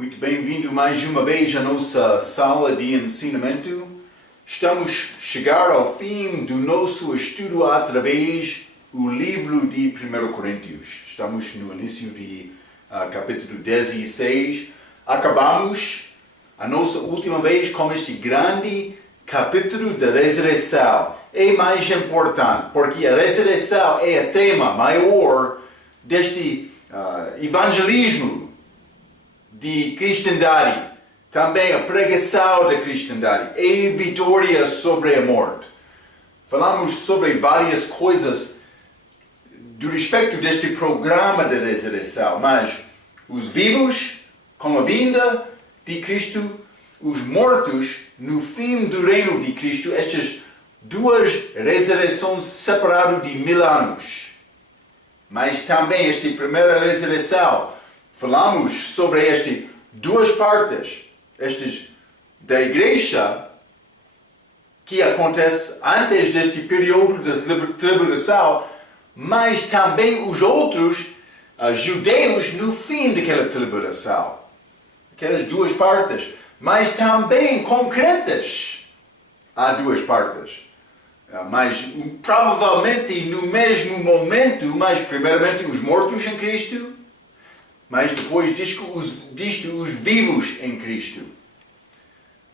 Muito bem-vindo mais uma vez à nossa sala de ensinamento. Estamos a chegar ao fim do nosso estudo através do livro de 1 Coríntios. Estamos no início de capítulo 16. Acabamos a nossa última vez com este grande capítulo da ressurreição. É mais importante, porque a ressurreição é o tema maior deste evangelismo de cristandade, também a pregação da cristandade, a vitória sobre a morte. Falamos sobre várias coisas do respeito deste programa de ressurreição, mas os vivos, com a vinda de Cristo, os mortos, no fim do reino de Cristo, estas duas ressurreições separadas de 1000 anos. Mas também esta primeira ressurreição, falamos sobre estas duas partes, estas da igreja, que acontece antes deste período de tribulação, mas também os outros judeus no fim daquela tribulação. Aquelas duas partes, mas também concretas. Há duas partes. Mas provavelmente no mesmo momento, mas primeiramente os mortos em Cristo, mas depois disto os vivos em Cristo.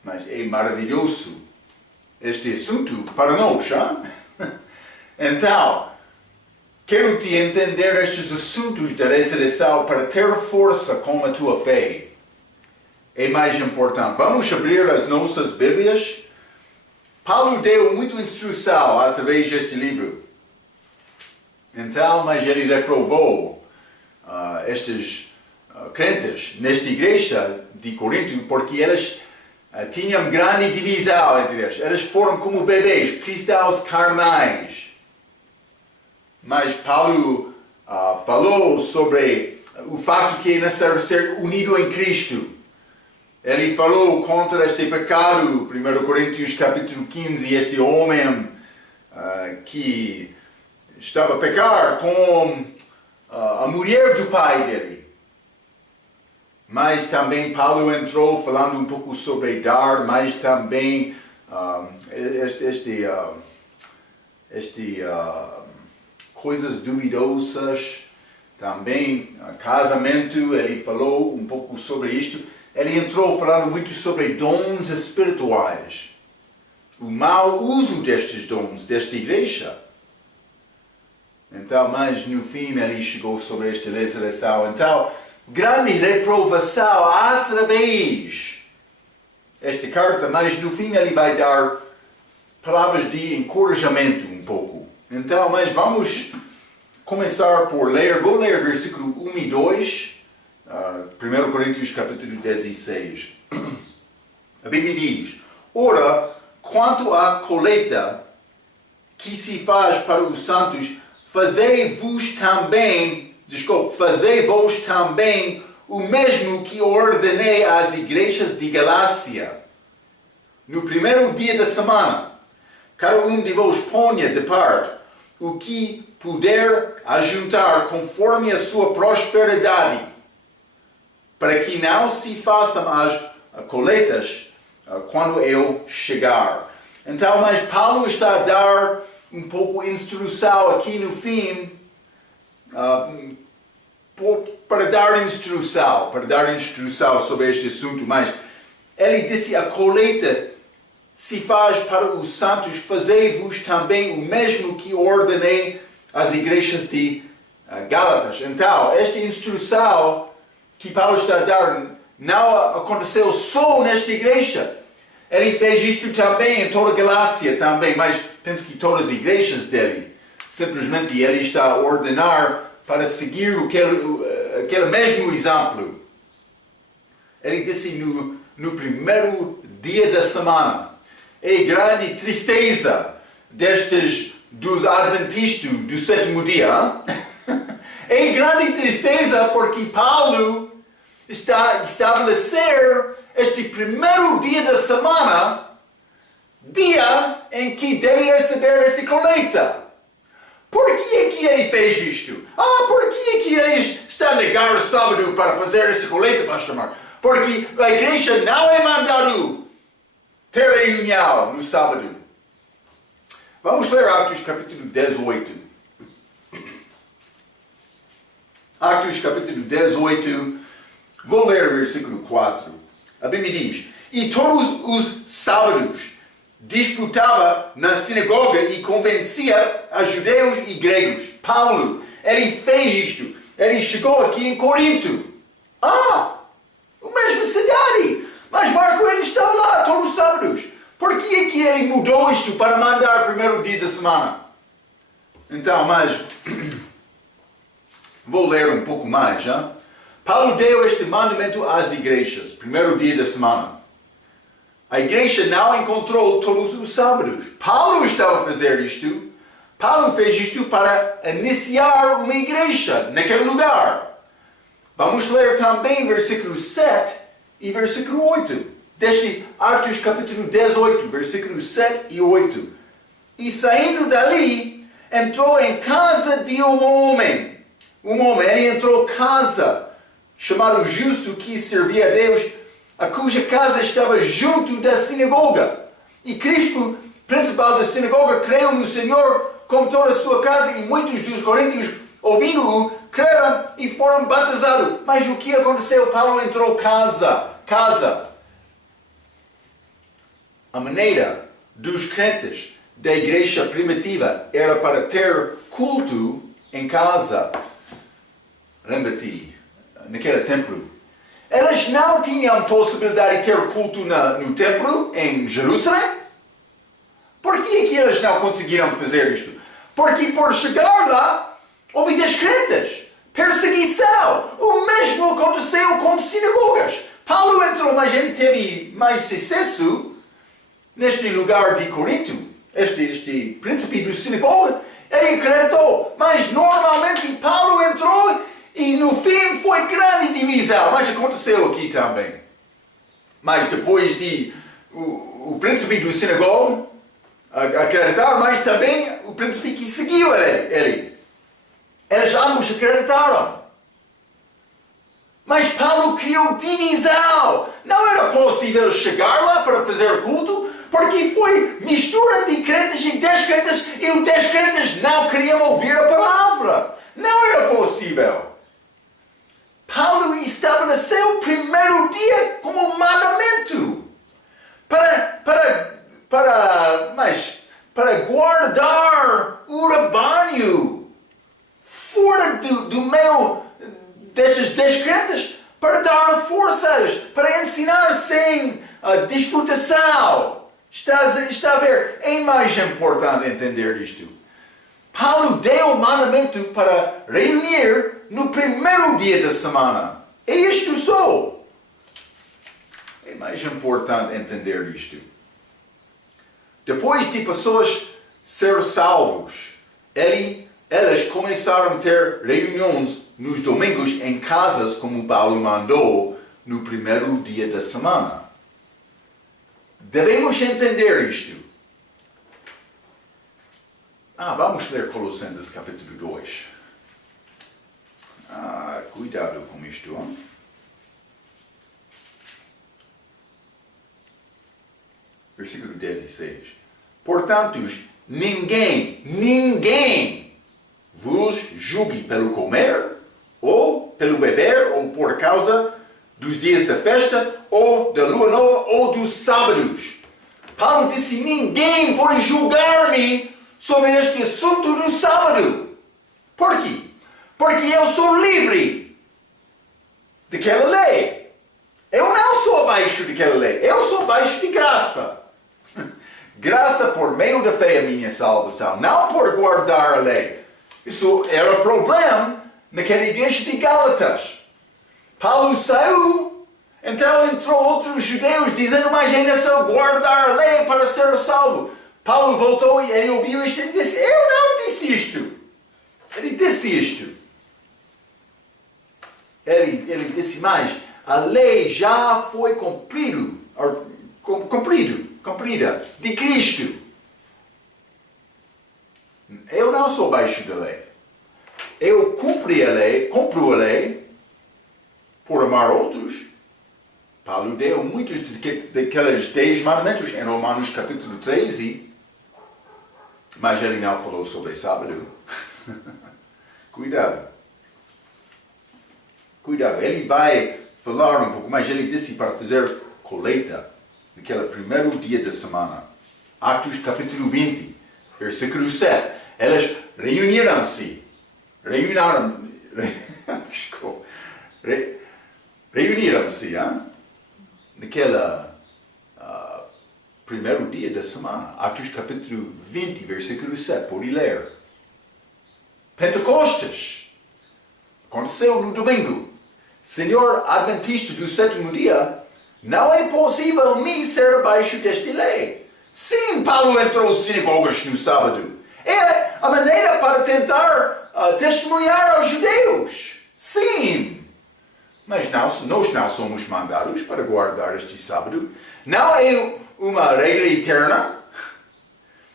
Mas é maravilhoso este assunto para nós, hein? Então, quero te entender estes assuntos da ressurreição para ter força com a tua fé. É mais importante. Vamos abrir as nossas Bíblias. Paulo deu muita instrução através deste livro. Então, mas ele reprovou estes crentes nesta igreja de Corinto porque eles tinham grande divisão entre eles. Eles foram como bebês, cristãos carnais. Mas Paulo falou sobre o fato que é necessário ser unido em Cristo. Ele falou contra este pecado, 1 Coríntios capítulo 15, este homem que estava a pecar com a mulher do pai dele. Mas também Paulo entrou falando um pouco sobre dar, mas também coisas duvidosas, também casamento, ele falou um pouco sobre isto. Ele entrou falando muito sobre dons espirituais, o mau uso destes dons, desta igreja. Então, mas no fim ele chegou sobre esta ressurreição. Então, grande reprovação através desta carta, mas no fim ele vai dar palavras de encorajamento um pouco. Então, mas vamos começar por ler, vou ler versículo 1 e 2, 1 Coríntios capítulo 16. A Bíblia diz: ora, quanto à colheita que se faz para os santos, fazei-vos também o mesmo que ordenei às igrejas de Galácia. No primeiro dia da semana, cada um de vós ponha de parte o que puder ajuntar conforme a sua prosperidade, para que não se façam as colheitas quando eu chegar. Então, mas Paulo está a dar um pouco de instrução aqui no fim, para dar instrução sobre este assunto, mas ele disse: a colheita se faz para os santos, fazei-vos também o mesmo que ordenei às igrejas de Gálatas. Então, esta instrução que Paulo está a dar não aconteceu só nesta igreja. Ele fez isto também em toda a Galácia também, mas penso que todas as igrejas dele. Simplesmente ele está a ordenar para seguir aquele mesmo exemplo. Ele disse no primeiro dia da semana: é grande tristeza dos adventistas do sétimo dia. É grande tristeza porque Paulo está a estabelecer este primeiro dia da semana, dia em que deve receber esta colheita. Por que é que ele fez isto? Por que é que ele está a negar o sábado para fazer esta colheita, pastor Marco? Porque a igreja não é mandado ter reunião no sábado. Vamos ler Atos capítulo 18. Atos capítulo 18, vou ler o versículo 4. A Bíblia diz: e todos os sábados disputava na sinagoga e convencia a judeus e gregos. Paulo, ele fez isto. Ele chegou aqui em Corinto. A mesma cidade. Mas Marco, ele estava lá todos os sábados. Por que é que ele mudou isto para mandar o primeiro dia da semana? Então, mas vou ler um pouco mais, já? Paulo deu este mandamento às igrejas, primeiro dia da semana. A igreja não encontrou todos os sábados. Paulo estava a fazer isto. Paulo fez isto para iniciar uma igreja naquele lugar. Vamos ler também versículo 7 e versículo 8. Deste Atos capítulo 18, versículos 7 e 8. E saindo dali, entrou em casa de um homem. Ele entrou em casa, chamado Justo, que servia a Deus, a cuja casa estava junto da sinagoga. E Cristo, principal da sinagoga, creu no Senhor com toda a sua casa, e muitos dos coríntios, ouvindo-o, creram e foram batizados. Mas o que aconteceu? Paulo entrou casa. A maneira dos crentes da igreja primitiva era para ter culto em casa. Lembra-te, naquele templo. Eles não tinham possibilidade de ter culto no templo em Jerusalém. Por que é que eles não conseguiram fazer isto? Porque por chegar lá, houve descrentes, perseguição. O mesmo aconteceu com sinagogas. Paulo entrou, mas ele teve mais sucesso neste lugar de Corinto. Este príncipe do sinagoga, ele acreditou. Mas normalmente Paulo entrou e no fim foi grande divisão. Mas aconteceu aqui também. Mas depois de o príncipe do sinagoga acreditar, mas também o príncipe que seguiu ele. Eles ambos acreditaram. Mas Paulo criou divisão. Não era possível chegar lá para fazer culto, porque foi mistura de crentes e descrentes, e os descrentes não queriam ouvir a palavra. Não era possível. Paulo estabeleceu o primeiro dia como mandamento para guardar o rebanho fora do meio destes descrentes, para dar forças, para ensinar sem disputação. Está a ver? É mais importante entender isto. Paulo deu o mandamento para reunir no primeiro dia da semana. É isto só. É mais importante entender isto. Depois de pessoas ser salvos, elas começaram a ter reuniões nos domingos em casas, como Paulo mandou, no primeiro dia da semana. Devemos entender isto. Vamos ler Colossenses capítulo 2. Cuidado com isto. Hein? Versículo 16. Portanto, ninguém vos julgue pelo comer, ou pelo beber, ou por causa dos dias da festa, ou da lua nova, ou dos sábados. Paulo disse: ninguém pode julgar-me sobre este assunto do sábado. Por quê? Porque eu sou livre daquela lei. Eu não sou abaixo daquela lei. Eu sou abaixo de graça. Graça por meio da fé, a minha salvação. Não por guardar a lei. Isso era problema naquela igreja de Gálatas. Paulo saiu, então entrou outros judeus dizendo: mas ainda só guardar a lei para ser salvo. Paulo voltou e ele ouviu isto e disse: eu não disse isto. Ele disse isto. Ele disse: mas a lei já foi cumprida de Cristo. Eu não sou abaixo da lei. Eu cumpro a lei por amar outros, Paulo deu muitos daqueles 10 mandamentos em Romanos capítulo 13, mas ele não falou sobre sábado. Cuidado. Cuidado, ele vai falar um pouco mais, ele disse para fazer colheita naquele primeiro dia da semana. Atos capítulo 20, versículo 7. Elas reuniram-se. Reuniram-se, naquele primeiro dia da semana. Atos capítulo 20, versículo 7, pode ler. Pentecostes. Aconteceu no domingo. Senhor Adventista do sétimo dia, não é possível me ser abaixo desta lei. Sim, Paulo entrou nas sinagogas no sábado. É a maneira para tentar testemunhar aos judeus. Sim. Mas nós não somos mandados para guardar este sábado. Não é uma regra eterna.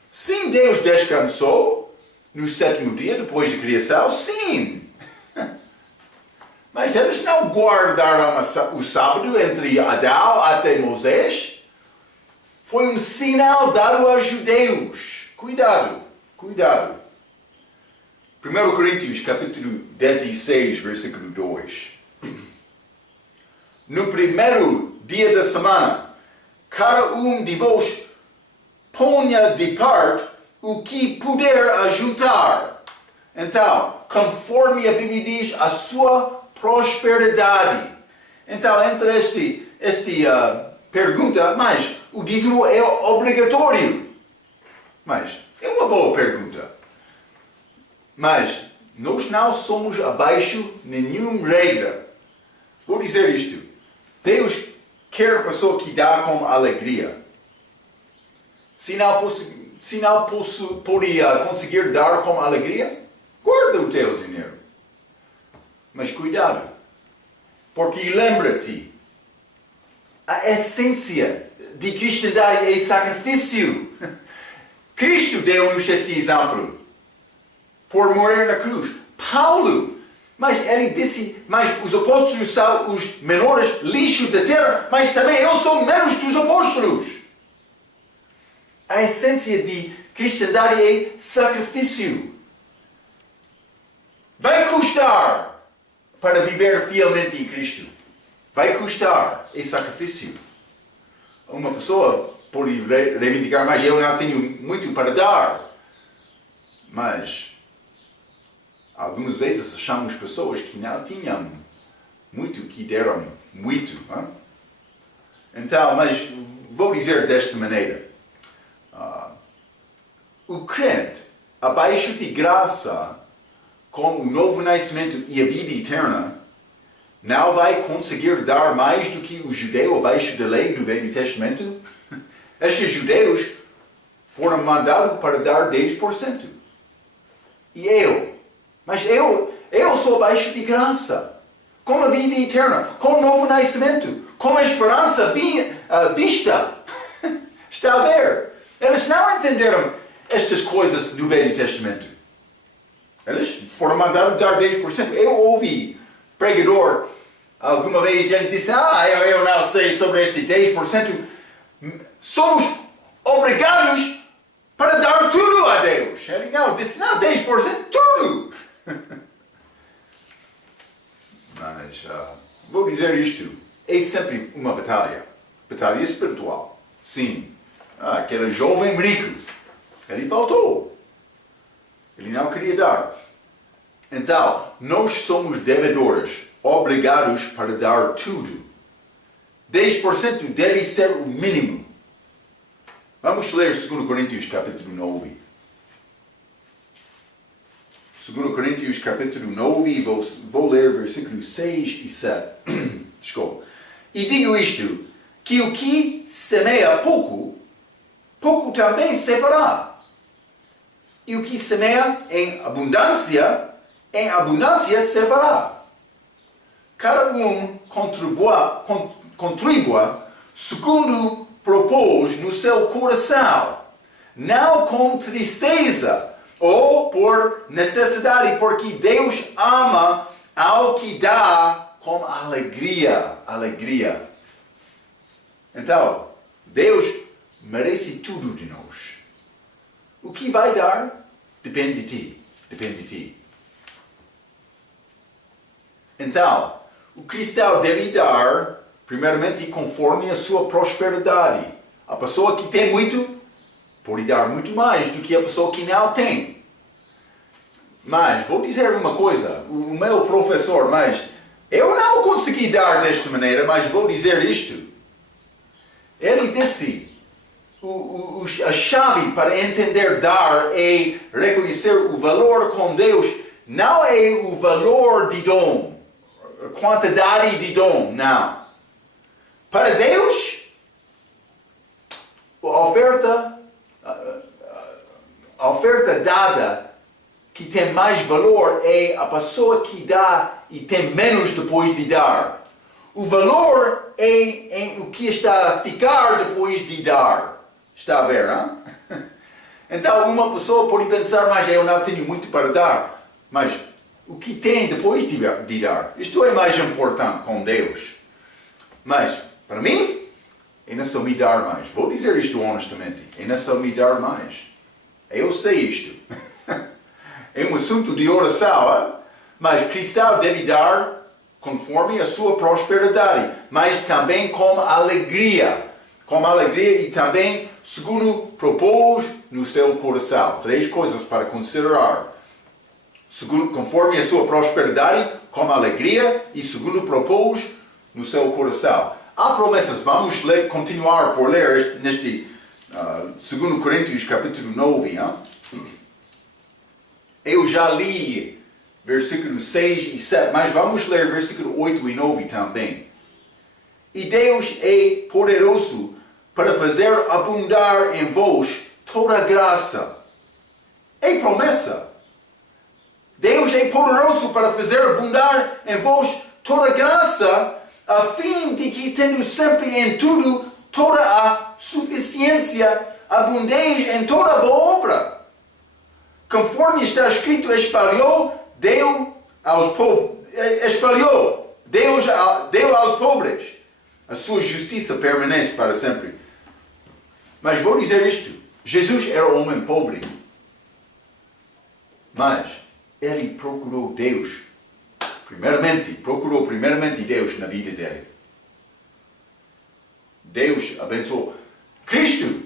Sim, Deus descansou no sétimo dia depois da criação. Sim. Mas eles não guardaram o sábado entre Adão até Moisés. Foi um sinal dado aos judeus. Cuidado, cuidado. 1 Coríntios capítulo 16, versículo 2. No primeiro dia da semana, cada um de vós ponha de parte o que puder ajuntar. Então, conforme a Bíblia diz, a sua prosperidade. Então, entre esta pergunta, mas o dízimo é obrigatório. Mas é uma boa pergunta. Mas nós não somos abaixo de nenhuma regra. Vou dizer isto. Deus quer a pessoa que dá com alegria. Se não pode conseguir dar com alegria, guarda o teu dinheiro. Mas cuidado, porque lembra-te, a essência de cristandade é sacrifício. Cristo deu-nos esse exemplo por morrer na cruz. Paulo, mas ele disse, mas os apóstolos são os menores lixos da terra, mas também eu sou menos dos apóstolos. A essência de cristandade é sacrifício. Vai custar para viver fielmente em Cristo. Vai custar, é sacrifício. Uma pessoa pode reivindicar, mas eu não tenho muito para dar. Mas, algumas vezes achamos pessoas que não tinham muito, que deram muito. Então, mas vou dizer desta maneira. O crente, abaixo de graça, com o novo nascimento e a vida eterna, não vai conseguir dar mais do que o judeu abaixo da lei do Velho Testamento. Estes judeus foram mandados para dar 10%. E mas eu sou abaixo de graça, com a vida eterna, com o novo nascimento, com a esperança vista. Está a ver? Eles não entenderam estas coisas do Velho Testamento. Eles foram mandados dar 10%. Eu ouvi pregador, alguma vez ele disse, eu não sei sobre este 10%. Somos obrigados para dar tudo a Deus. Ele disse, 10%, tudo. Mas, vou dizer isto, é sempre uma batalha espiritual. Sim, aquele jovem rico, ele faltou. Ele não queria dar. Então, nós somos devedores, obrigados para dar tudo. 10% deve ser o mínimo. Vamos ler 2 Coríntios capítulo 9. 2 Coríntios capítulo 9, vou ler versículos 6 e 7. Desculpa. E digo isto, que o que semeia pouco, pouco também se fará. E o que semeia em abundância se fará. Cada um contribua segundo propôs no seu coração, não com tristeza ou por necessidade, porque Deus ama ao que dá com alegria. Então, Deus merece tudo de nós. O que vai dar depende de ti. Depende de ti. Então, o cristão deve dar, primeiramente, conforme a sua prosperidade. A pessoa que tem muito, pode dar muito mais do que a pessoa que não tem. Mas, vou dizer uma coisa, o meu professor, mas eu não consegui dar desta maneira, mas vou dizer isto. Ele disse, a chave para entender dar é reconhecer o valor com Deus, não é o valor de dom, a quantidade de dom, não. Para Deus, a oferta dada que tem mais valor é a pessoa que dá e tem menos depois de dar. O valor é em o que está a ficar depois de dar. Está a ver, hein? Então uma pessoa pode pensar, mas eu não tenho muito para dar. Mas o que tem depois de dar? Isto é mais importante com Deus. Mas, para mim, é necessário me dar mais. Vou dizer isto honestamente. É necessário me dar mais. Eu sei isto. É um assunto de oração, hein? Mas cristão deve dar conforme a sua prosperidade, mas também com alegria. Com alegria e também segundo propôs no seu coração. 3 coisas para considerar. Segundo, conforme a sua prosperidade, com alegria e segundo propôs no seu coração. Há promessas. Vamos continuar por ler neste 2 Coríntios capítulo 9. Hein? Eu já li versículos 6 e 7, mas vamos ler versículo 8 e 9 também. E Deus é poderoso para fazer abundar em vós toda graça. É promessa. Deus é poderoso para fazer abundar em vós toda graça, a fim de que, tendo sempre em tudo toda a suficiência, abundeis em toda boa obra. Conforme está escrito, espalhou, deu aos pobres. A sua justiça permanece para sempre. Mas vou dizer isto. Jesus era um homem pobre. Mas ele procurou primeiramente Deus na vida dele. Deus abençoou. Cristo,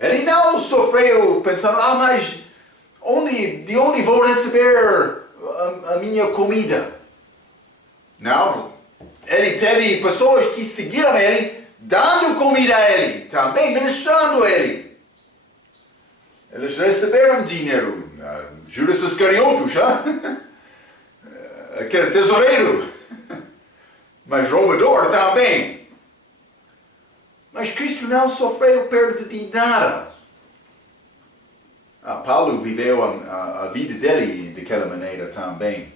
ele não sofreu pensando, mas de onde vou receber a minha comida? Não. Ele teve pessoas que seguiram ele, dando comida a ele, também ministrando a ele. Eles receberam dinheiro. Judas Iscariotes, aquele tesoureiro. Mas roubador também. Mas Cristo não sofreu perda de nada. Paulo viveu a vida dele daquela maneira também.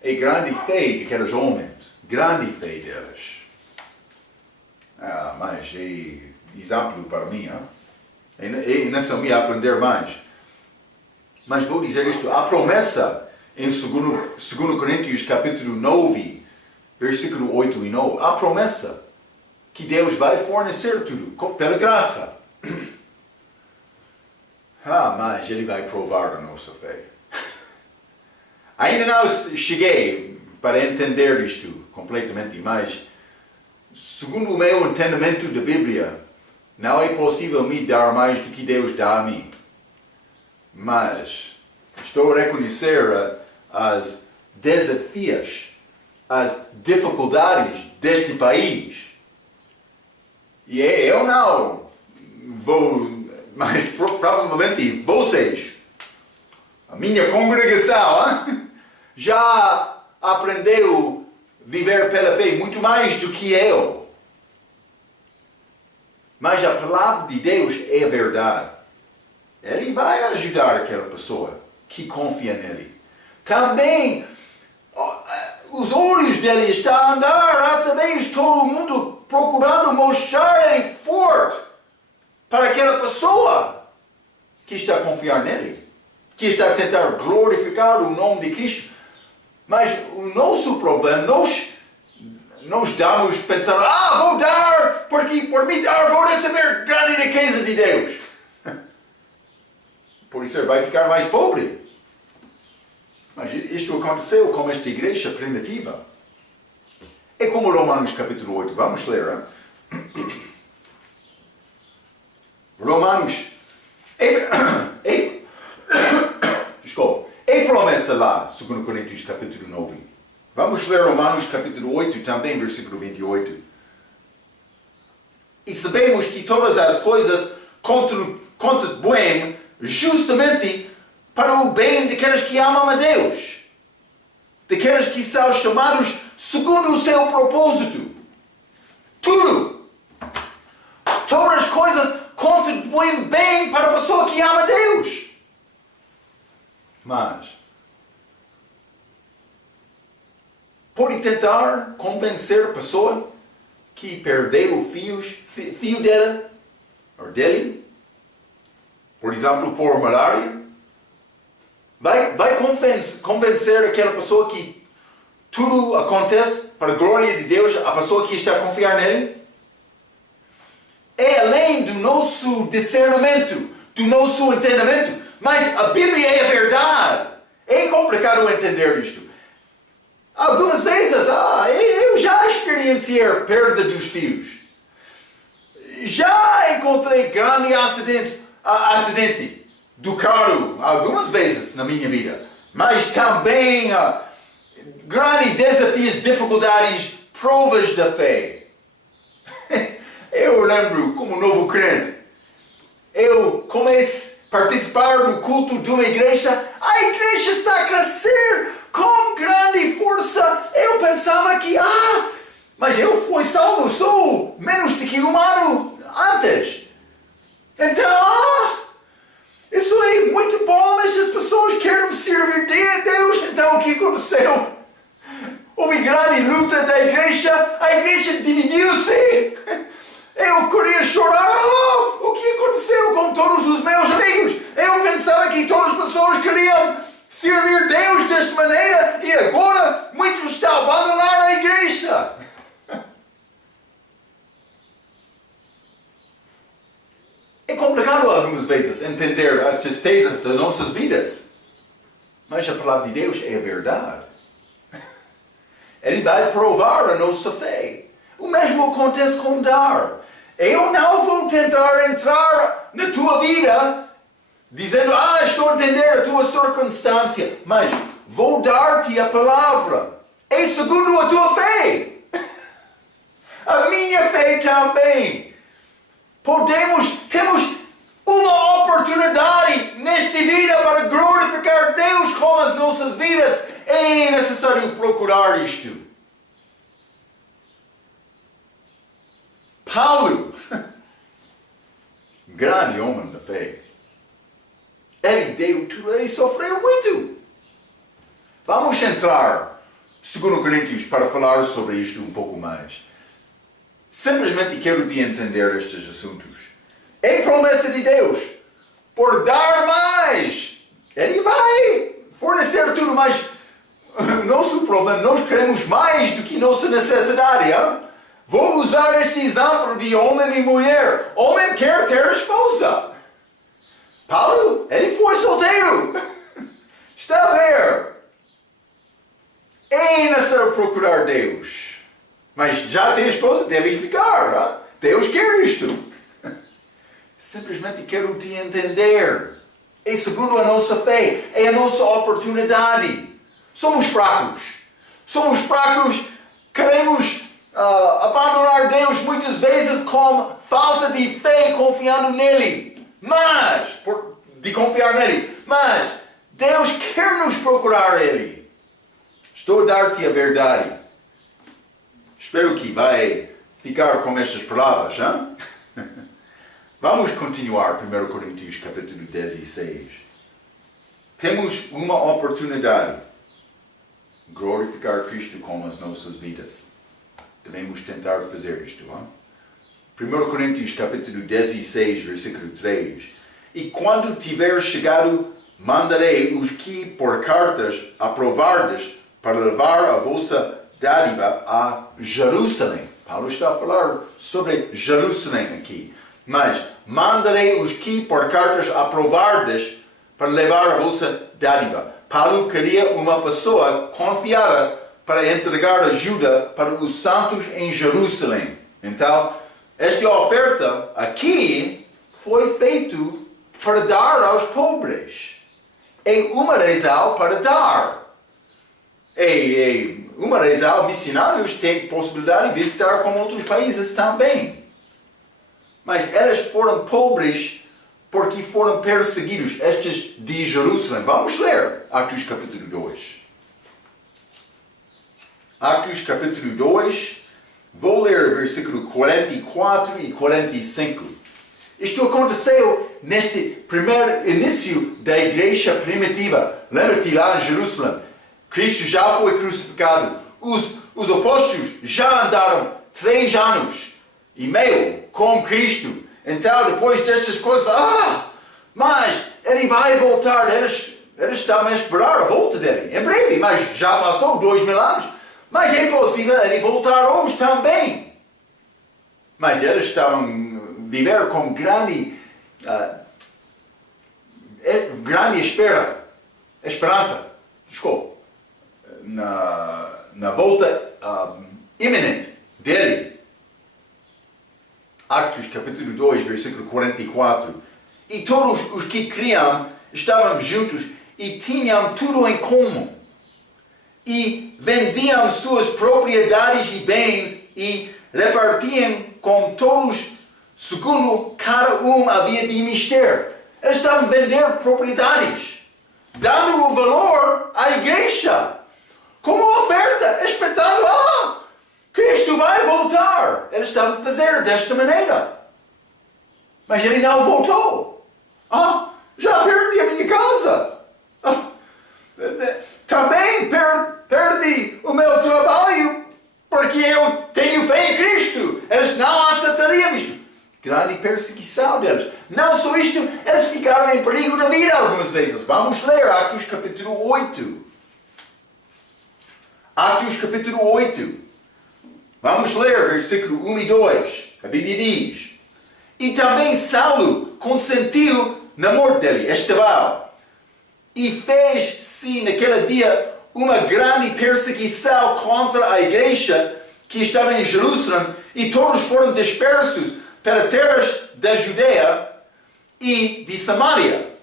É grande fé daqueles homens. Grande fé deles. Mas é exemplo para mim. É necessário me aprender mais. Mas vou dizer isto. A promessa em 2 Coríntios capítulo 9, versículo 8 e 9. A promessa que Deus vai fornecer tudo pela graça. Mas Ele vai provar a nossa fé. Ainda não cheguei para entender isto completamente, mas segundo o meu entendimento da Bíblia, não é possível me dar mais do que Deus dá a mim. Mas estou a reconhecer as desafios, as dificuldades deste país. E eu não vou, mas provavelmente vocês, a minha congregação, já aprendeu a viver pela fé muito mais do que eu. Mas a palavra de Deus é a verdade. Ele vai ajudar aquela pessoa que confia nele. Também, os olhos dele estão a andar através de todo mundo, procurando mostrar ele forte para aquela pessoa que está a confiar nele, que está a tentar glorificar o nome de Cristo. Mas o nosso problema, nós damos pensando, vou dar, porque por me dar vou receber grande riqueza de Deus. Por isso ele vai ficar mais pobre. Mas isto aconteceu com esta igreja primitiva. É como Romanos capítulo 8. Vamos ler. Romanos. Desculpa. É promessa lá, 2 Coríntios capítulo 9. Vamos ler Romanos capítulo 8 também, versículo 28. E sabemos que todas as coisas contribuem justamente para o bem daqueles que amam a Deus, daqueles que são chamados segundo o seu propósito. Tudo. Todas as coisas contribuem bem para a pessoa que ama a Deus. Mas pode tentar convencer a pessoa que perdeu o fio dela, ou dele, por exemplo, por malária. Vai convencer aquela pessoa que tudo acontece para a glória de Deus, a pessoa que está a confiar nele? É além do nosso discernimento, do nosso entendimento, mas a Bíblia é a verdade. É complicado entender isto. Algumas vezes, eu já experienciei a perda dos fios. Já encontrei grande acidente do carro, algumas vezes na minha vida. Mas também grandes desafios, dificuldades, provas da fé. Eu lembro, como novo crente, eu comecei a participar do culto de uma igreja. A igreja está a crescer com grande força. Eu pensava que, mas eu fui salvo, sou menos do que humano antes. Então, isso é muito bom, estas pessoas querem servir a Deus. Então, o que aconteceu? Houve grande luta da igreja, a igreja dividiu-se. Eu queria chorar. O que aconteceu com todos os meus amigos? Eu pensava que todas as pessoas queriam servir Deus desta maneira e agora muitos estão a abandonar a igreja. É complicado algumas vezes entender as tristezas das nossas vidas. Mas a palavra de Deus é a verdade. Ele vai provar a nossa fé. O mesmo acontece com dar. Eu não vou tentar entrar na tua vida dizendo, estou a entender a tua circunstância, mas vou dar-te a palavra. É segundo a tua fé. A minha fé também. Temos uma oportunidade nesta vida para glorificar Deus com as nossas vidas. É necessário procurar isto. Paulo, grande homem da fé, ele deu tudo, ele sofreu muito. Vamos entrar, 2 Coríntios, para falar sobre isto um pouco mais. Simplesmente quero te entender estes assuntos. É promessa de Deus, por dar mais, ele vai fornecer tudo, mas nosso problema, nós queremos mais do que nossa necessidade. Vou usar este exemplo de homem e mulher. Homem quer ter esposa. Paulo, ele foi solteiro. Está a ver? É necessário procurar Deus. Mas já tem esposa, deve ficar. Deus quer isto. Simplesmente quero te entender. É segundo a nossa fé. É a nossa oportunidade. Somos fracos. Queremos abandonar Deus muitas vezes com falta de fé, confiando nele. Mas Deus quer nos procurar Ele. Estou a dar-te a verdade. Espero que vai ficar com estas palavras. Vamos continuar 1 Coríntios capítulo 16. Temos uma oportunidade de glorificar Cristo com as nossas vidas. Devemos tentar fazer isto. 1 Coríntios capítulo 16, versículo 3. E quando tiver chegado, mandarei os que por cartas aprovardes para levar a vossa dádiva a Jerusalém. Paulo está a falar sobre Jerusalém aqui. Mas mandarei-os aqui por cartas aprovadas para levar a vossa dádiva. Paulo queria uma pessoa confiável para entregar ajuda para os santos em Jerusalém. Então, esta oferta aqui foi feita para dar aos pobres. É uma razão para dar. Uma razão, missionários têm possibilidade de visitar com outros países também. Mas eles foram pobres porque foram perseguidos, estes de Jerusalém. Vamos ler Atos capítulo 2. Atos capítulo 2, vou ler versículo 44 e 45. Isto aconteceu neste primeiro início da igreja primitiva. Lembra-te lá em Jerusalém. Cristo já foi crucificado. Os apóstolos já andaram 3 anos e meio com Cristo. Então, depois destas coisas, mas ele vai voltar. Eles estavam a esperar a volta dele. Em breve, mas já passou 2000 anos. Mas é possível ele voltar hoje também. Mas eles estavam a viver com grande esperança. Desculpa. Na volta iminente dele. Atos capítulo 2, versículo 44. E todos os que criam estavam juntos e tinham tudo em comum. E vendiam suas propriedades e bens e repartiam com todos segundo cada um havia de mister. Eles estavam a vender propriedades, dando o valor à igreja, como oferta, esperando, Cristo vai voltar. Eles estavam a fazer desta maneira. Mas ele não voltou. Já perdi a minha casa. Também perdi o meu trabalho, porque eu tenho fé em Cristo. Eles não aceitariam isto. Grande perseguição deles. Não só isto, eles ficaram em perigo da vida algumas vezes. Vamos ler Atos capítulo 8. Atos capítulo 8. Vamos ler versículo 1 e 2. A Bíblia diz: E também Saulo consentiu na morte dele, Estevão, e fez-se naquele dia uma grande perseguição contra a igreja que estava em Jerusalém, e todos foram dispersos para terras da Judeia e de Samaria,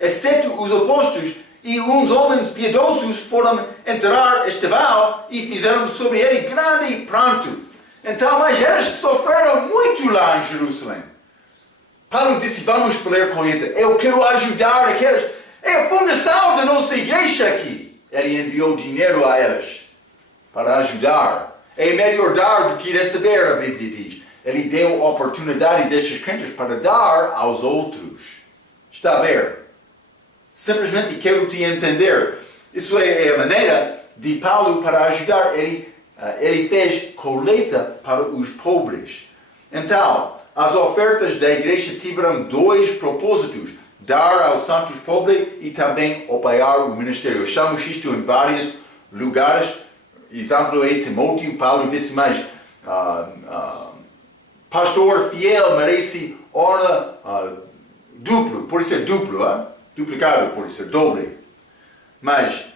exceto os apóstolos, e uns homens piedosos foram enterrar Estevão e fizeram sobre ele grande pranto. Então, mas eles sofreram muito lá em Jerusalém. Paulo disse: vamos falar com ele. Eu quero ajudar aqueles. É a fundação da nossa igreja aqui. Ele enviou dinheiro a eles para ajudar. É melhor dar do que receber, a Bíblia diz. Ele deu a oportunidade destes crentes para dar aos outros. Está a ver? Simplesmente quero te entender. Isso é a maneira de Paulo para ajudar. Ele fez colheita para os pobres. Então, as ofertas da igreja tiveram 2 propósitos: dar aos santos pobres e também apoiar o ministério. Achamos isto em vários lugares. Exemplo é Timóteo. Paulo disse mais: pastor fiel merece honra duplo, por ser duplo, duplicado, por ser doble. Mas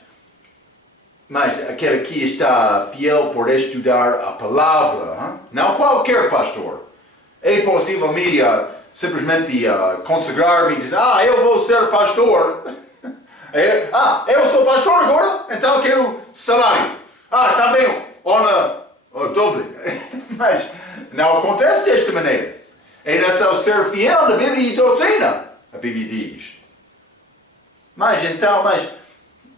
aquele que está fiel por estudar a palavra, não qualquer pastor. É possível me simplesmente consagrar-me e dizer: eu vou ser pastor. Eu sou pastor agora, então quero salário. Também honra doble. Mas não acontece desta maneira. É necessário ser fiel na Bíblia e doutrina, a Bíblia diz. Mas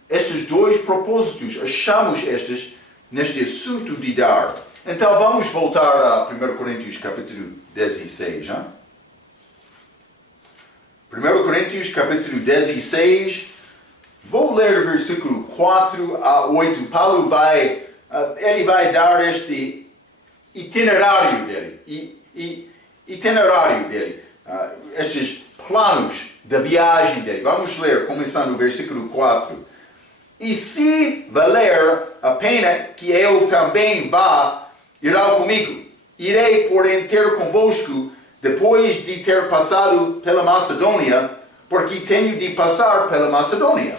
estes 2 propósitos, achamos neste assunto de dar. Então vamos voltar a 1 Coríntios capítulo 16. 1 Coríntios capítulo 16, vou ler versículo 4 a 8. Paulo vai dar este itinerário dele. Estes planos da viagem dele. Vamos ler, começando o versículo 4. E se valer a pena que eu também vá, irá comigo. Irei, porém, ter convosco depois de ter passado pela Macedônia, porque tenho de passar pela Macedônia.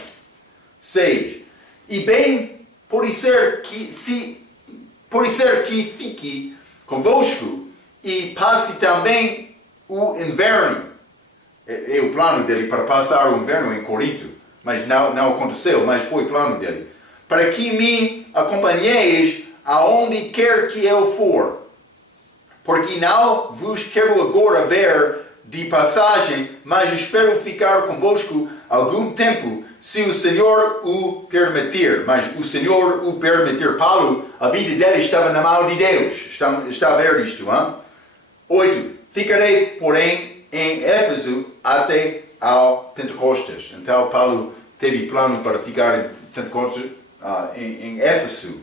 6. E bem, pode ser que fique convosco e passe também o inverno. É o plano dele para passar o inverno em Corinto, mas não aconteceu, mas foi o plano dele. Para que me acompanheis aonde quer que eu for. Porque não vos quero agora ver de passagem, mas espero ficar convosco algum tempo, se o Senhor o permitir. Mas o Senhor o permitir. Paulo, a vida dele estava na mão de Deus. Está a ver isto, hein? 8. Ficarei, porém, em Éfeso até ao Pentecostes. Então, Paulo teve plano para ficar em Pentecostes, em Éfeso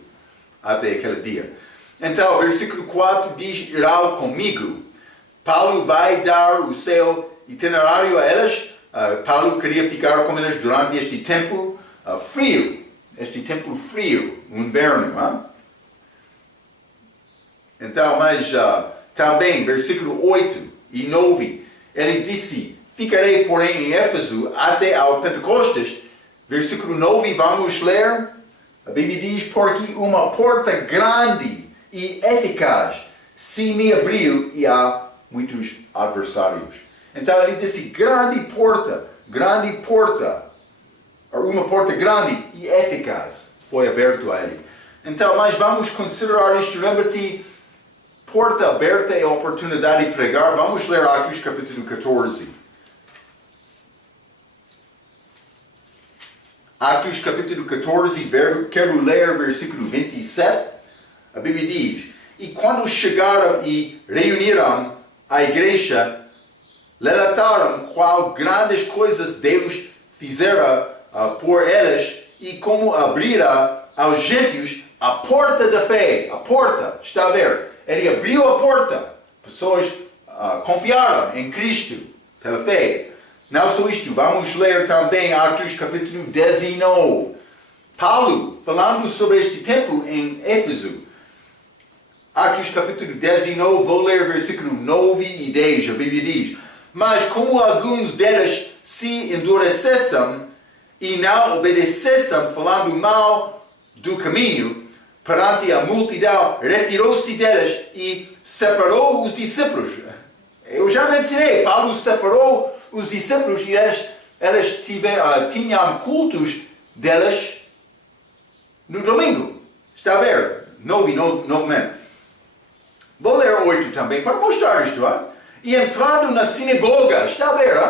até aquele dia. Então, versículo 4 diz, irá comigo. Paulo vai dar o seu itinerário a elas. Paulo queria ficar com elas durante este tempo frio. Este tempo frio, o inverno. Hein? Então, mas também, versículo 8 e 9, ele disse, ficarei, porém, em Éfeso até ao Pentecostes. Versículo 9, vamos ler. A Bíblia diz, porque uma porta grande e eficaz se me abriu e há muitos adversários. Então ele disse, grande porta, uma porta grande e eficaz foi aberta a ele. Então, mas vamos considerar isto, lembra-te, porta aberta é a oportunidade de pregar. Vamos ler Atos capítulo 14. Atos capítulo 14, quero ler versículo 27. A Bíblia diz, e quando chegaram e reuniram a igreja, relataram qual grandes coisas Deus fizera por elas e como abrira aos gentios a porta da fé. A porta, está a ver? Ele abriu a porta. Pessoas confiaram em Cristo pela fé. Não só isto, vamos ler também Atos capítulo 19. Paulo, falando sobre este tempo em Éfeso, Atos capítulo 19, vou ler versículo 9 e 10, a Bíblia diz, mas como alguns deles se endurecessem e não obedecessem, falando mal do caminho, perante a multidão, retirou-se deles e separou os discípulos. Eu já mencionei, Paulo separou os discípulos e eles tinham cultos deles no domingo. Está a ver? 9. Vou ler 8 também para mostrar isto. E entrando na sinagoga, está a ver?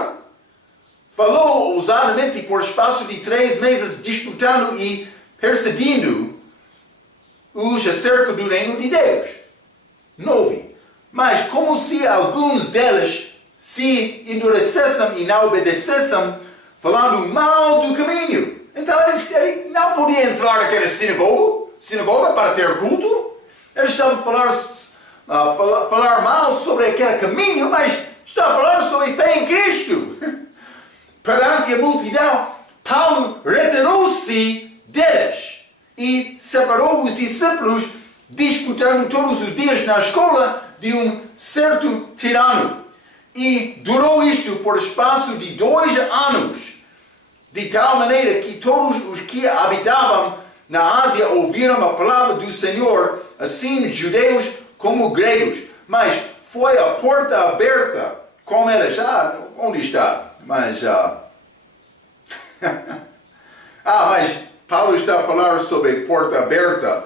Falou ousadamente por espaço de 3 meses, disputando e perseguindo os acerca do reino de Deus. 9. Mas como se alguns deles se endurecessem e não obedecessem, falando mal do caminho. Então ele não podia entrar naquela sinagoga para ter culto. Eles estavam a falar mal sobre aquele caminho, mas está a falar sobre fé em Cristo. Perante a multidão, Paulo retirou-se deles e separou os discípulos, disputando todos os dias na escola de um certo tirano. E durou isto por espaço de 2 anos, de tal maneira que todos os que habitavam na Ásia ouviram a palavra do Senhor, assim judeus como gregos. Mas foi a porta aberta, como eles, onde está? Mas mas Paulo está a falar sobre porta aberta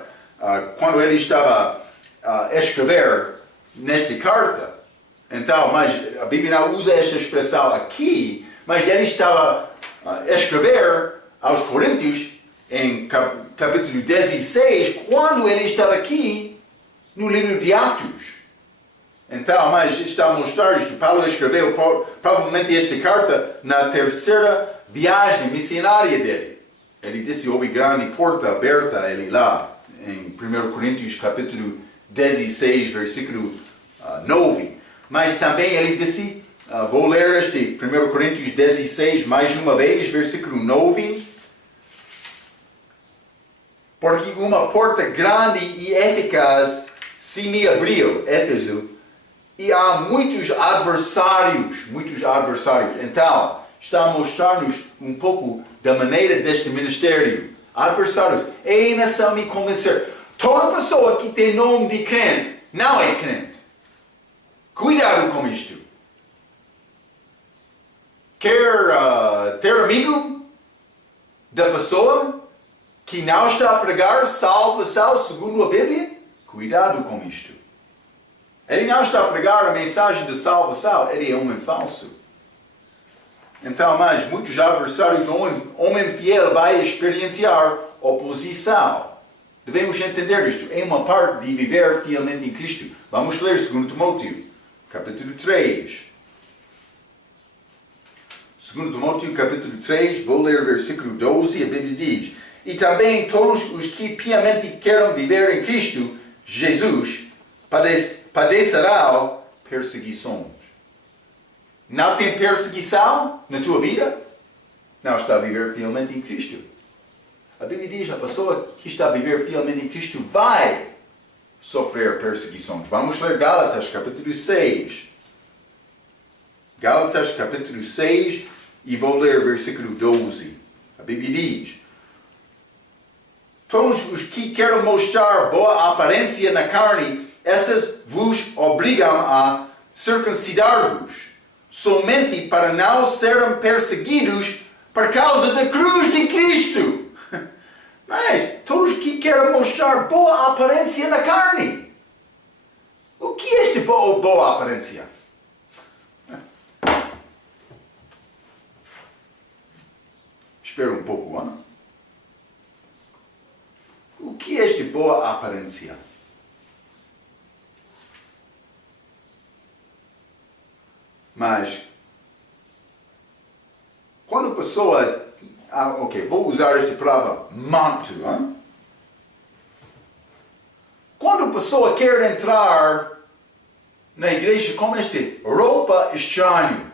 quando ele estava a escrever nesta carta. Então, mas a Bíblia não usa esta expressão aqui, mas ele estava a escrever aos Coríntios em capítulo 16, quando ele estava aqui no livro de Atos. Então, mas está a mostrar isto. Paulo escreveu provavelmente esta carta na 3ª viagem missionária dele. Ele disse, houve grande porta aberta a ele lá, em 1 Coríntios capítulo 16, versículo 9. Mas também ele disse, vou ler este 1 Coríntios 16 mais uma vez, versículo 9. porque uma porta grande e eficaz se me abriu, Éfeso, e há muitos adversários. Então, está a mostrar-nos um pouco da maneira deste ministério. Adversários. Ainda são me convencer. Toda pessoa que tem nome de crente não é crente. Cuidado com isto. Quer ter amigo da pessoa que não está a pregar salvação segundo a Bíblia? Cuidado com isto. Ele não está a pregar a mensagem de salvação, ele é um homem falso. Então, mas muitos adversários, homem fiel vai experienciar oposição. Devemos entender isto. É uma parte de viver fielmente em Cristo. Vamos ler 2 Timóteo, capítulo 3. 2 Timóteo, capítulo 3, vou ler versículo 12, a Bíblia diz: E também todos os que piamente querem viver em Cristo Jesus padecerão perseguições. Não tem perseguição na tua vida? Não está a viver fielmente em Cristo. A Bíblia diz que a pessoa que está a viver fielmente em Cristo vai sofrer perseguições. Vamos ler Gálatas, capítulo 6. Gálatas, capítulo 6, e vou ler versículo 12. A Bíblia diz: Todos os que querem mostrar boa aparência na carne, essas vos obrigam a circuncidar-vos, somente para não serem perseguidos por causa da cruz de Cristo. Mas todos que querem mostrar boa aparência na carne. O que é esta boa aparência? Espera um pouco, hein? O que é esta boa aparência? Mas, quando a pessoa... vou usar esta palavra, manto. Hein? Quando a pessoa quer entrar na igreja com este roupa estranho,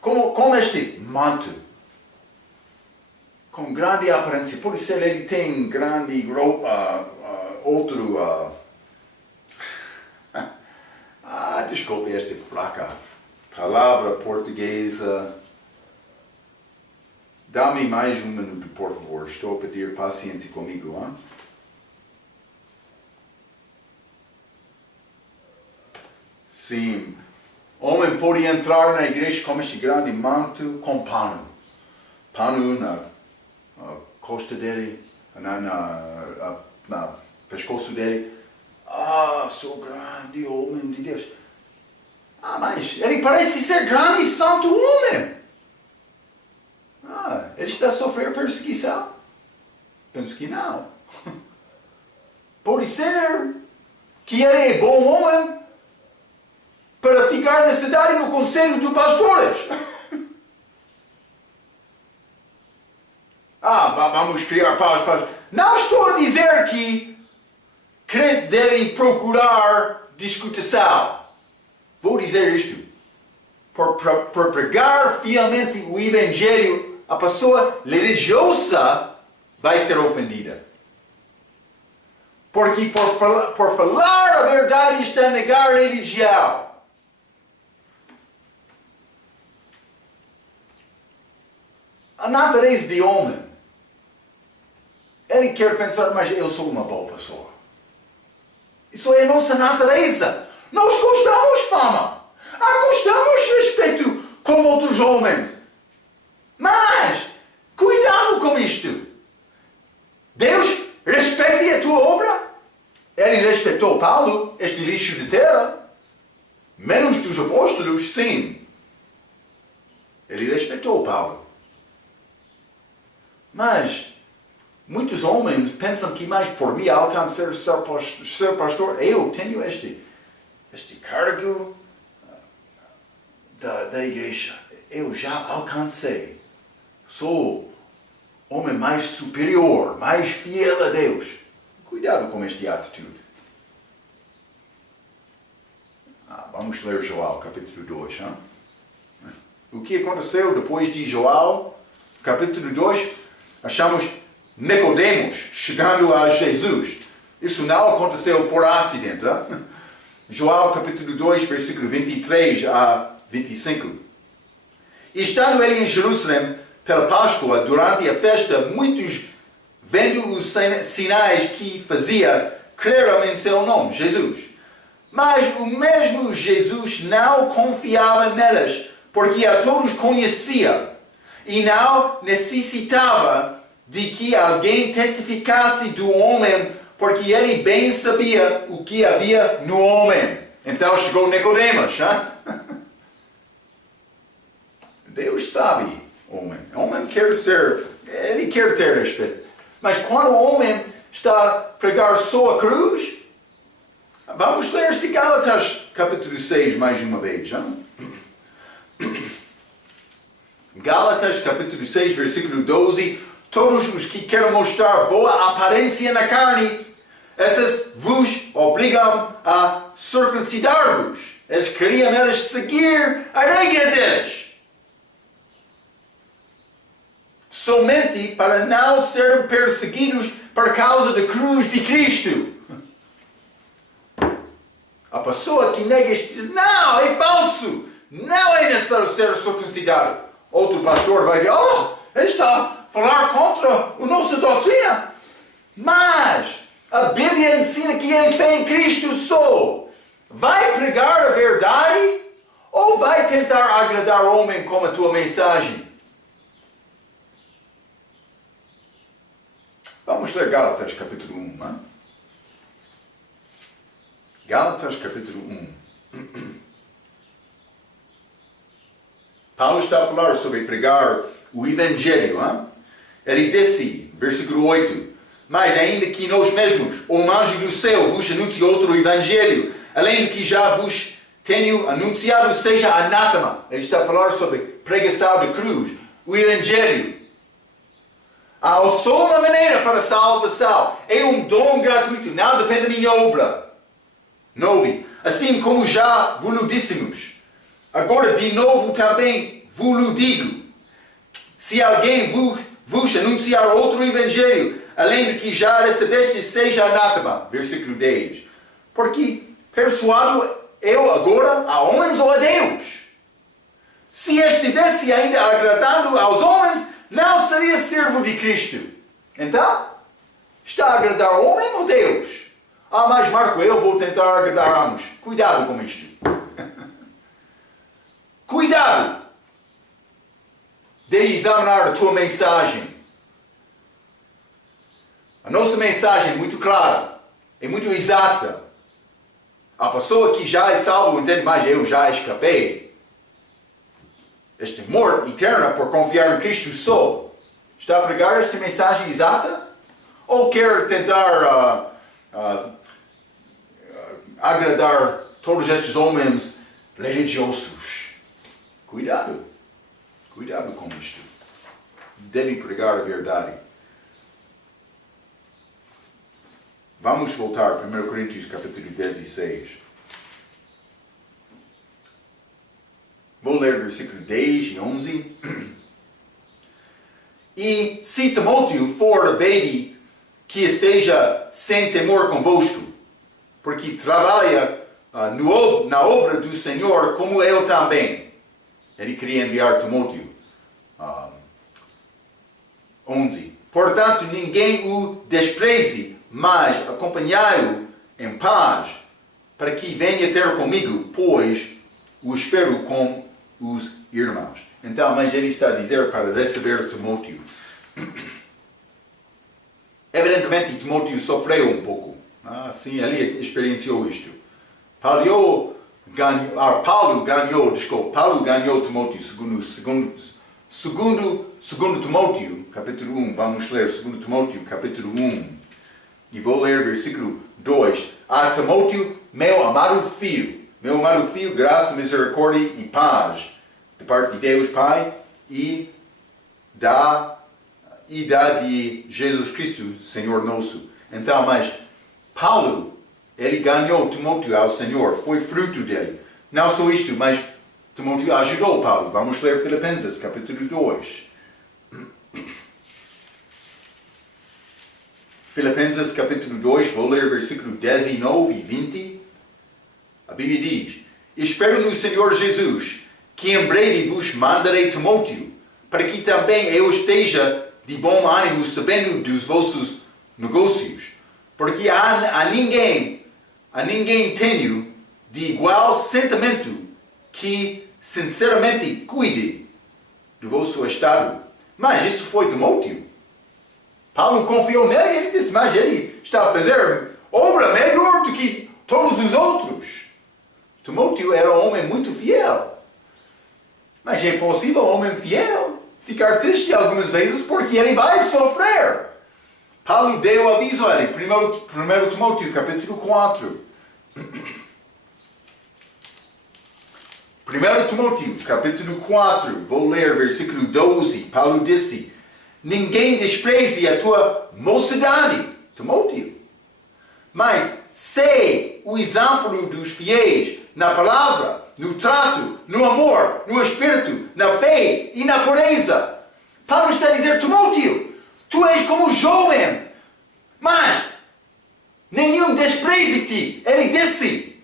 com este manto, com grande aparência, por isso ele tem grande roupa, desculpe esta fraca palavra portuguesa. Dá-me mais um minuto, por favor. Estou a pedir paciência comigo. Hein? Sim. Homem pode entrar na igreja com este grande manto com pano. Pano na costa dele, na pescoço dele. Sou grande homem de Deus. Mas ele parece ser grande e santo homem. Ele está a sofrer perseguição? Penso que não. Pode ser que ele é bom homem para ficar na cidade no conselho de pastores. Vamos criar paz. Não estou a dizer que crente deve procurar discussão. Vou dizer isto. Por pregar fielmente o Evangelho, a pessoa religiosa vai ser ofendida. Porque por falar a verdade está a negar a religião. A natureza de homem. Ele quer pensar, mas eu sou uma boa pessoa. Isso é a nossa natureza. Nós gostamos de fama. Gostamos de respeito como outros homens. Mas, cuidado com isto. Deus respeita a tua obra. Ele respeitou Paulo, este lixo de terra. Menos dos apóstolos, sim. Ele respeitou Paulo. Mas, muitos homens pensam que mais por mim alcançar ser pastor, eu tenho este cargo da igreja. Eu já alcancei. Sou homem mais superior, mais fiel a Deus. Cuidado com esta atitude. Vamos ler João, capítulo 2. Hein? O que aconteceu depois de João, capítulo 2? Achamos Nicodemos chegando a Jesus. Isso não aconteceu por acidente. Hein? João capítulo 2, versículo 23 a 25. E estando ele em Jerusalém pela Páscoa, durante a festa, muitos, vendo os sinais que fazia, creram em seu nome, Jesus. Mas o mesmo Jesus não confiava neles, porque a todos conhecia, e não necessitava de que alguém testificasse do homem, porque ele bem sabia o que havia no homem. Então chegou Nicodemos. Deus sabe, homem. O homem quer ser, ele quer ter respeito. Mas quando o homem está a pregar só a cruz, vamos ler este Gálatas capítulo 6 mais uma vez. Gálatas capítulo 6, versículo 12. Todos os que querem mostrar boa aparência na carne, esses vos obrigam a circuncidar-vos. Eles queriam seguir a regra deles. Somente para não serem perseguidos por causa da cruz de Cristo. A pessoa que nega isto diz, não, é falso. Não é necessário ser circuncidado. Outro pastor vai dizer, ele está a falar contra a nossa doutrina. Mas a Bíblia ensina que em fé em Cristo só vai pregar a verdade ou vai tentar agradar o homem com a tua mensagem? Vamos ler Gálatas capítulo 1. Né? Gálatas capítulo 1. Paulo está a falar sobre pregar o Evangelho. Hein? Ele disse, versículo 8, mas ainda que nós mesmos, o anjo do céu, vos anuncie outro Evangelho, além do que já vos tenho anunciado, seja anátema. Ele está a falar sobre pregação da cruz, o Evangelho. Há só uma maneira para a salvação. É um dom gratuito, não depende da minha obra. 9. Assim como já vos dissemos, agora de novo também vos digo, se alguém vos anunciar outro evangelho, além do que já recebeste, seja anátema. Versículo 10. Porque persuado eu agora a homens ou a Deus? Se estivesse ainda agradando aos homens, não seria servo de Cristo. Então, está a agradar o homem ou Deus? Mas Marco, eu vou tentar agradar ambos. Cuidado com isto. Cuidado de examinar a tua mensagem. A nossa mensagem é muito clara, é muito exata. A pessoa que já é salvo entende, mas eu já escapei. Este morte eterna por confiar em Cristo só. Está a pregar esta mensagem exata? Ou quer tentar agradar todos estes homens religiosos? Cuidado. Cuidado com isto. Devem pregar a verdade. Vamos voltar a 1 Coríntios capítulo 16. Vou ler versículo 10 e 11. E se Timóteo for abade, que esteja sem temor convosco, porque trabalha na obra do Senhor, como eu também. Ele queria enviar Timóteo. 11. Portanto, ninguém o despreze, mas acompanhai-o em paz, para que venha ter comigo, pois o espero com os irmãos. Então, mas ele está a dizer para receber Timóteo. Evidentemente, Timóteo sofreu um pouco. Sim, ele experienciou isto. Paulo ganhou Timóteo, segundo Timóteo, capítulo 1. Vamos ler 2 Timóteo, capítulo 1. E vou ler versículo 2. A Timóteo, meu amado filho, graça, misericórdia e paz, de parte de Deus Pai e da de Jesus Cristo, Senhor nosso. Então, mas Paulo, ele ganhou Timóteo ao Senhor, foi fruto dele. Não só isto, mas Timóteo ajudou Paulo. Vamos ler Filipenses, capítulo 2. Filipenses capítulo 2, vou ler versículo 19 e 20. A Bíblia diz: espero no Senhor Jesus, que em breve vos mandarei Timóteo, para que também eu esteja de bom ânimo sabendo dos vossos negócios, porque a ninguém tenho de igual sentimento que sinceramente cuide do vosso estado. Mas isso foi Timóteo. Paulo confiou nele e ele disse, mas ele está a fazer obra melhor do que todos os outros. Timóteo era um homem muito fiel. Mas é possível um homem fiel ficar triste algumas vezes porque ele vai sofrer. Paulo deu aviso a ele, 1 Timóteo capítulo 4. 1 Timóteo capítulo 4, vou ler versículo 12. Paulo disse: ninguém despreze a tua mocidade, Timóteo, mas sei o exemplo dos fiéis na palavra, no trato, no amor, no espírito, na fé e na pureza. Paulo está a dizer, Timóteo, tu és como jovem, mas nenhum despreze-te. Ele disse,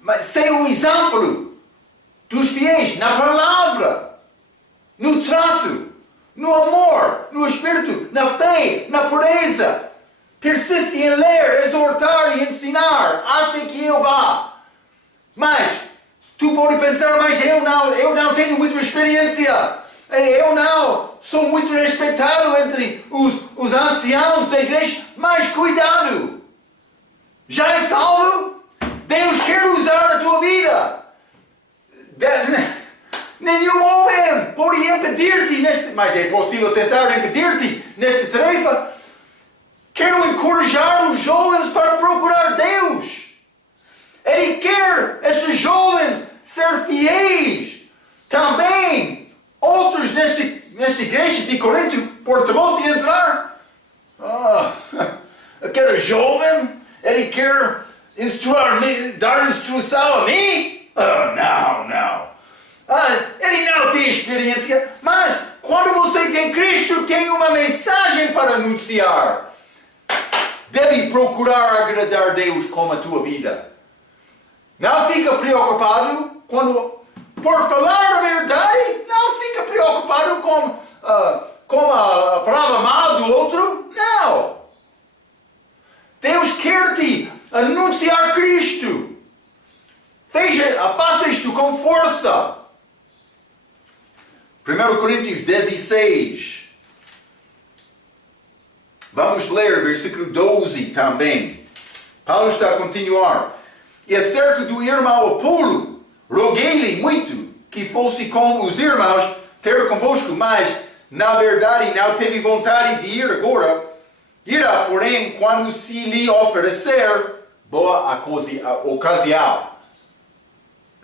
mas sei o exemplo dos fiéis na palavra, no trato, no amor, no espírito, na fé, na pureza. Persiste em ler, exortar e ensinar até que eu vá. Mas tu pode pensar, mas eu não tenho muita experiência. Eu não sou muito respeitado entre os anciãos da igreja. Mas cuidado! Já é salvo? Deus quer usar a tua vida. Nenhum homem pode impedir-te mas é possível tentar impedir-te nesta tarefa. Quero encorajar os jovens para procurar Deus. Ele quer esses jovens ser fiéis. Também outros nesta igreja de Coríntios, por Timóteo entrar. Aquele jovem, ele quer dar instrução a mim? Não. Ele não tem experiência, mas quando você tem Cristo, tem uma mensagem para anunciar. Deve procurar agradar a Deus com a tua vida. Não fica preocupado por falar a verdade, não fica preocupado com a palavra mal do outro. Não. Deus quer te anunciar Cristo. Faça isto com força. 1 Coríntios 16. Vamos ler versículo 12 também. Paulo está a continuar. E acerca do irmão Apolo, roguei-lhe muito que fosse com os irmãos ter convosco, mas na verdade não teve vontade de ir agora. Irá, porém, quando se lhe oferecer boa ocasião.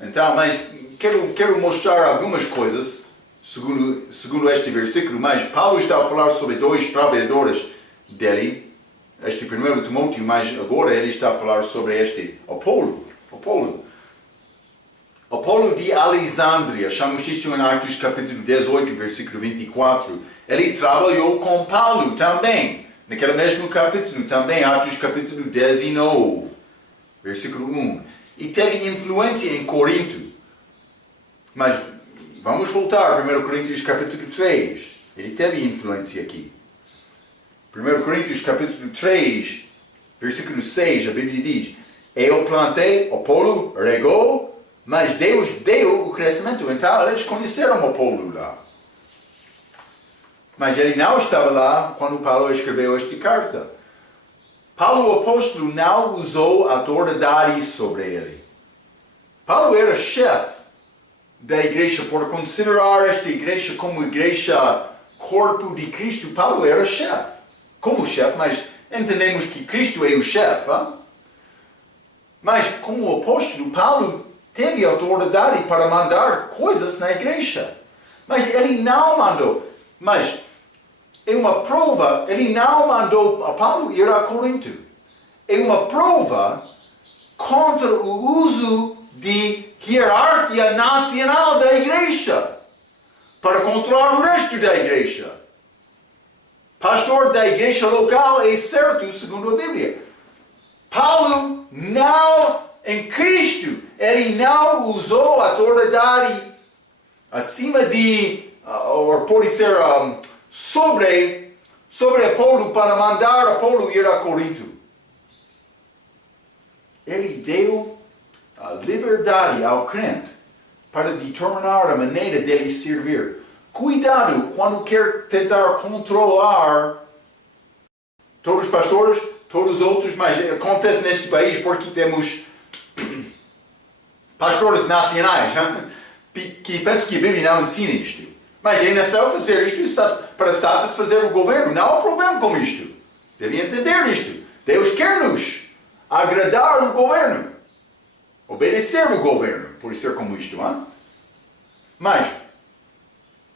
Então, mas quero mostrar algumas coisas segundo este versículo, mas Paulo está a falar sobre dois trabalhadores dele, este 1 Timóteo, mas agora ele está a falar sobre este Apolo de Alexandria. Chamamos isto em Atos capítulo 18, versículo 24. Ele trabalhou com Paulo também, naquele mesmo capítulo, também Atos capítulo 19, versículo 1. E teve influência em Corinto. Mas vamos voltar a 1 Coríntios capítulo 3. Ele teve influência aqui. 1 Coríntios capítulo 3, versículo 6, a Bíblia diz: eu plantei, Apolo regou, mas Deus deu o crescimento. Então eles conheceram Apolo lá. Mas ele não estava lá quando Paulo escreveu esta carta. Paulo, o apóstolo, não usou autoridade sobre ele. Paulo era chefe da igreja, por considerar esta igreja como igreja corpo de Cristo. Paulo era chefe. Como chefe, mas entendemos que Cristo é o chefe. Hein? Mas como apóstolo, Paulo teve autoridade para mandar coisas na igreja. Mas ele não mandou. Mas é uma prova, ele não mandou a Paulo ir a Corinto. É uma prova contra o uso de hierarquia nacional da igreja para controlar o resto da igreja. pastor da igreja local é certo segundo a Bíblia. Paulo não, em Cristo, ele não usou a autoridade acima de, ou pode ser sobre Apolo para mandar Apolo ir a Corinto. Ele deu a liberdade ao crente para determinar a maneira dele servir. Cuidado quando quer tentar controlar todos os pastores, todos os outros, mas acontece neste país porque temos pastores nacionais que pensam que a Bíblia não ensina isto. Mas é necessário fazer isto para satisfazer o governo. Não há problema com isto. Devem entender isto. Deus quer-nos agradar o governo. Obedecer o governo, por ser como isto. Mas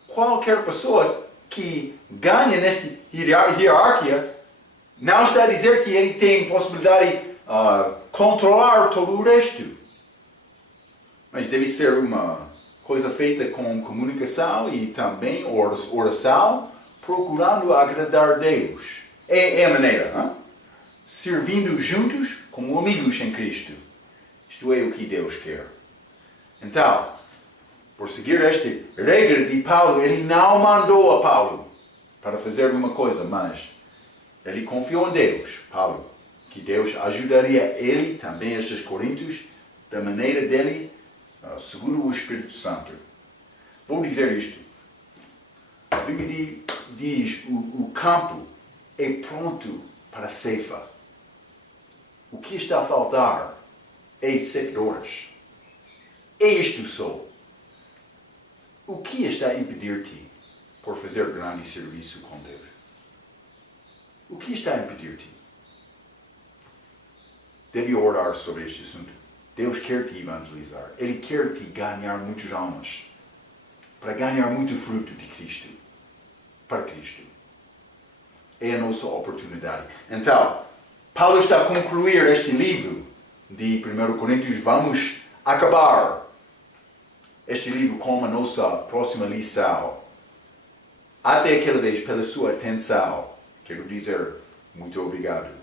qualquer pessoa que ganha nesta hierarquia não está a dizer que ele tem possibilidade de controlar todo o resto. Mas deve ser uma coisa feita com comunicação e também oração, procurando agradar Deus. É a maneira. Servindo juntos como amigos em Cristo. Isto é o que Deus quer. Então, por seguir esta regra de Paulo, ele não mandou a Paulo para fazer uma coisa, mas ele confiou em Deus, Paulo, que Deus ajudaria ele, também estes Coríntios, da maneira dele, segundo o Espírito Santo. Vou dizer isto. A Bíblia diz o campo é pronto para a ceifa. O que está a faltar é ceifadores. É isto só. O que está a impedir-te por fazer grande serviço com Deus? O que está a impedir-te? Deve orar sobre este assunto. Deus quer te evangelizar. Ele quer te ganhar muitas almas. Para ganhar muito fruto de Cristo. Para Cristo. É a nossa oportunidade. Então, Paulo está a concluir este livro de 1 Coríntios. Vamos acabar este livro com a nossa próxima lição. Até aquela vez, pela sua atenção, quero dizer muito obrigado.